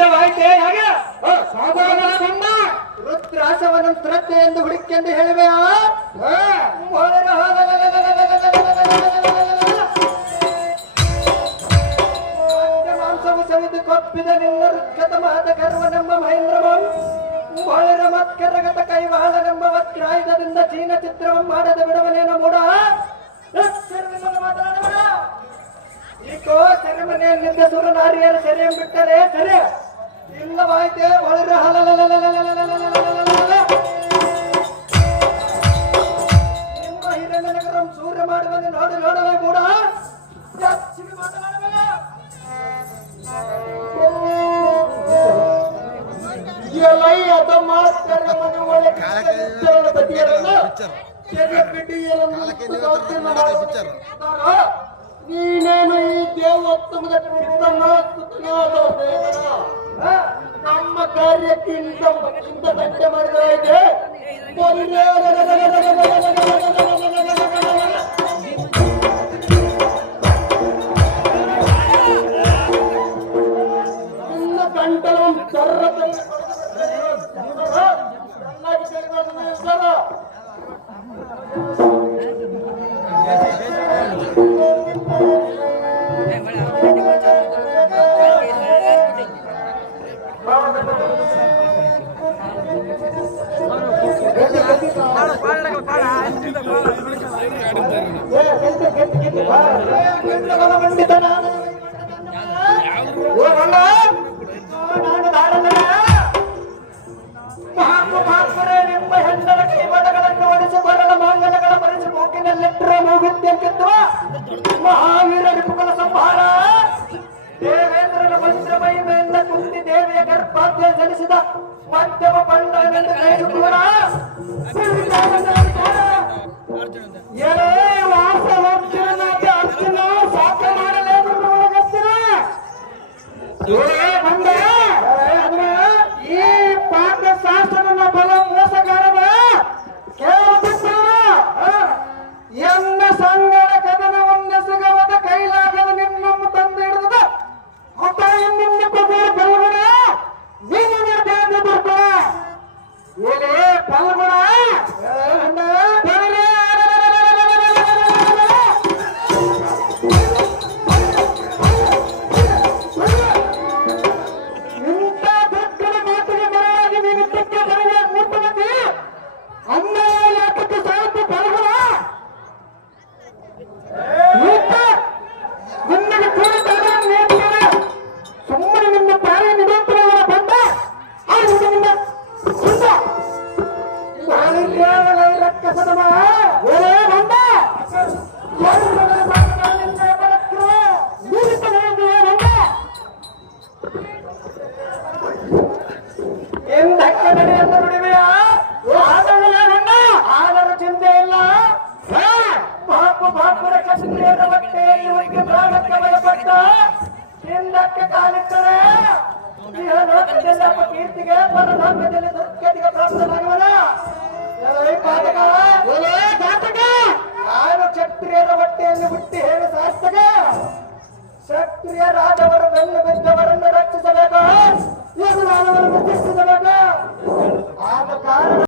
ಸಿದ್ಧವಾಯಿತೆ ಹಾಗೆ ಸಾಧಾರಣ ರುದ್ರಾಸವನ್ನು ಶ್ರದ್ಧೆ ಎಂದು ಹುಡುಕೆಂದು ಹೇಳುವೆಯಾ? ಮಾಂಸವು ಸವಿದು ಕೊಪ್ಪಿದ ನಿನ್ನ ರುದ್ಗತ ಮಾತ ಗರ್ವನೆಂಬ ಮಹೇಂದ್ರಮಂ ಮೊಳರ ಮತ್ಕರಗತ ಕೈವಾಳನೆಂಬ ವಜ್ರಾಯುಧದಿಂದ ಚೀನ ಚಿತ್ರವನ್ನು ಮಾಡದೆ ಬಿಡುವನೇನ ಮೂಡ ಮಾತನಾಡಬೇಡ. ಈಗೋ ಸೆರೆಮನೆಯಲ್ಲಿದ್ದ ಸುರನಾರಿಯರ ಸೆರೆಯನ್ನು ಬಿಟ್ಟರೆ ಸರಿ ಇಲ್ಲವಾಯ್ತೆ ಒಳರ ನಿಮ್ಮ ಹಿರಣ್ಯನಗರಂ ಸೂರ್ಯ ಮಾಡುವಂತೆ ನೋಡಲೇ ಕೂಡ ಮಾತನಾಡಬೇಡ. ಅದ ಮಾಸ್ತರ ಮನೆ ಒಳಗೆ ನೀನೇನು ಈ ದೇವೋತ್ತಮದ ನಮ್ಮ ಕಾರ್ಯಕ್ಕೆ ಇಂಥ ದಂಡೆ ಮಾಡಿದ್ರೆ ನಿನ್ನ ಗಂಟಲ ಚರ್ರ ಮಹಾತ್ಮರೇ ನಿಮ್ಮ ಹೆಂಡರ ಕೈವಾಡಗಳನ್ನು ಒಡಿಸಿ ಬರಲ ಮಾಂಗಲ್ಯಗಳ ಬರೆಸಿ ಮೂಗಿನಲ್ಲಿಟ್ಟರೆ ಮೂಗುತ್ತೆಂತಿದ್ದುವ ಮಹಾವೀರ ರಿಪುಕಲ ಸಂಹಾರ ದೇವೇಂದ್ರನ ಮಂತ್ರ ಮಹಿಮೆಯಿಂದ ಕುಂತಿ ದೇವಿಯ ಗರ್ಭಾಧ್ಯ ಜನಿಸಿದ ಮಧ್ಯಮ ಪಂಡನೆಂದು ಕೈಸುಕೂಡ ವಾಸ ಅರ್ಜುನ ಸಾಧ್ಯ ಮಾಡಲೇನು ಬಂದ ಈ ಪಾಠ ಶಾಸನ ಬಲ ಮೋಸಗಾರದ ಎನ್ನ ಸಂಗಡ ಕದನ ಒಂದೆಸಗವದ ಕೈಲಾಗದ ನಿನ್ನನ್ನು ತಂದು ಹಿಡಿದ ಹುಟ್ಟ ನಿನ್ನ ಬೆಳಗುಣ ನೀನು ನಿರ್ದೇಶ ಬರ್ತ ಏನೇ ಪಲ್ಗುಣ ಆದರೂ ಚಿಂತೆ ಇಲ್ಲ. ಬಾಪುರ ಕ್ಷತ್ರಿಯರ ಹೊಟ್ಟೆಯಲ್ಲಿ ಪ್ರಾಣಕ್ಕೆ ಭಯಪಟ್ಟ ಹಿಂದಕ್ಕೆ ಕಾಲಿಟ್ಟರೆ ಕೀರ್ತಿಗೆ ಪರಧಾಮ್ಯದಲ್ಲಿ ದುರ್ಗತಿಗೆ ಪ್ರಾಪ್ತನಾಗುವನ ನಾನು ಕ್ಷತ್ರಿಯರ ಹೊಟ್ಟೆಯಲ್ಲಿ ಹುಟ್ಟಿ ಹೇಳಿ ಸಾರ್ಥಕ. ಕ್ಷತ್ರಿಯರಾದವರು ಬೆನ್ನು ಬಿದ್ದವರನ್ನು ರಕ್ಷಿಸಬೇಕು, ಎದುರಾದವರನ್ನು ಶಿಕ್ಷಿಸಬೇಕು.